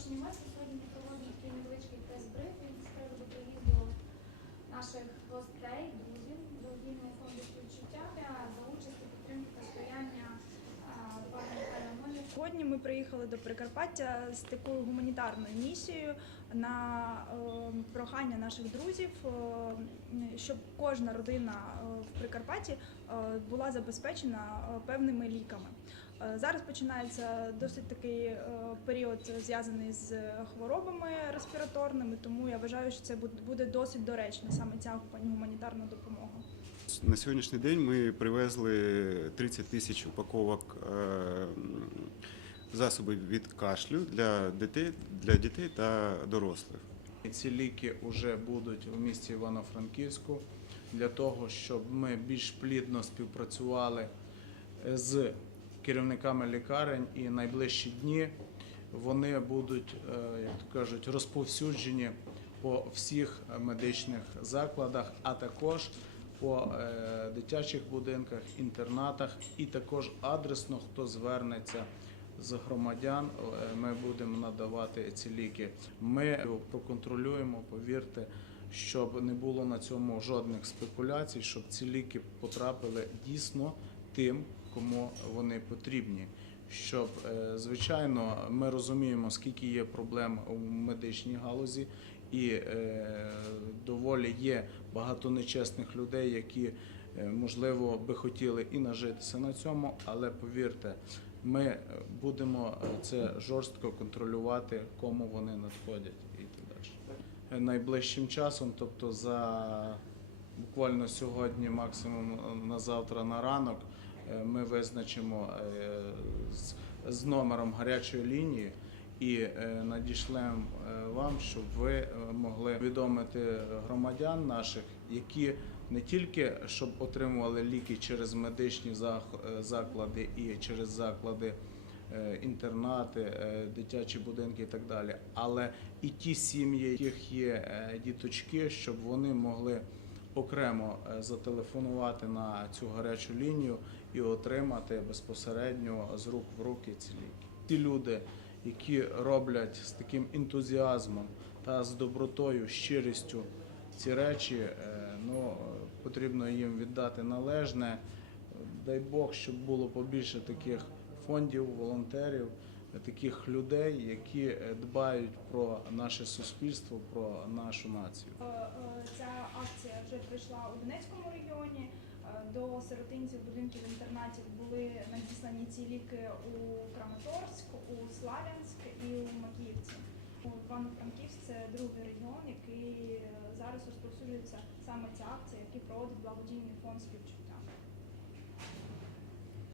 запрошені гості. Сьогодні проводимо такий невеличкий тест-брифінг з приводу приїзду наших гостей, друзів до Вільного фонду співчуття за участі підтримки та сприяння пана Михайла Моля. Сьогодні ми приїхали до Прикарпаття з такою гуманітарною місією на е, прохання наших друзів, е, щоб кожна родина е, в Прикарпатті була забезпечена певними ліками. Е, Зараз починається досить такий е, період зв'язаний з хворобами респіраторними, тому я вважаю, що це буде- досить доречно саме ця гуманітарна допомога. На сьогоднішній день ми привезли 30 тисяч упаковок е, засобів від кашлю для дітей, для дітей та дорослих. Ці ліки вже будуть в місті Івано-Франківську для того, щоб ми більш плідно співпрацювали з керівниками лікарень і найближчі дні вони будуть, е, як то кажуть, розповсюджені по всіх медичних закладах, а також по е, дитячих будинках, інтернатах, і також адресно, хто звернеться з громадян, е, ми будемо надавати ці ліки. Ми проконтролюємо, повірте, щоб не було на цьому жодних спекуляцій, щоб ці ліки потрапили дійсно тим, кому вони потрібні. Щоб, е, звичайно, ми розуміємо, скільки є проблем у медичній галузі, і е, доволі є багато нечесних людей, які е, можливо би хотіли і нажитися на цьому, але повірте, ми будемо це жорстко контролювати, кому вони надходять і так далі. Найближчим часом, тобто за буквально сьогодні, максимум на завтра на ранок, е, ми визначимо е, з, номером гарячої лінії і е, надішлемо е, вам, щоб ви е, могли відомити громадян наших, які не тільки щоб отримували ліки через медичні е, заклади і через заклади. е, Інтернати, е, дитячі будинки і так далі, але і ті сім'ї, яких є е, діточки, щоб вони могли окремо е, зателефонувати на цю гарячу лінію і отримати безпосередньо з рук в руки ці ліки. Ті люди, які роблять з таким ентузіазмом та з добротою, щирістю ці речі, е, ну потрібно їм віддати належне. Дай Бог, щоб було побільше таких фондів, волонтерів, таких людей, які е, дбають про наше суспільство, про нашу націю. Е, е, Ця акція вже пройшла у Донецькому регіоні. До сиротинців будинків інтернатів були надіслані ці ліки у Краматорськ, у Славянськ і у Макіївці. Івано-Франківськ це другий регіон, який зараз розповсюджується саме ця акція, який проводить благодійний фонд спів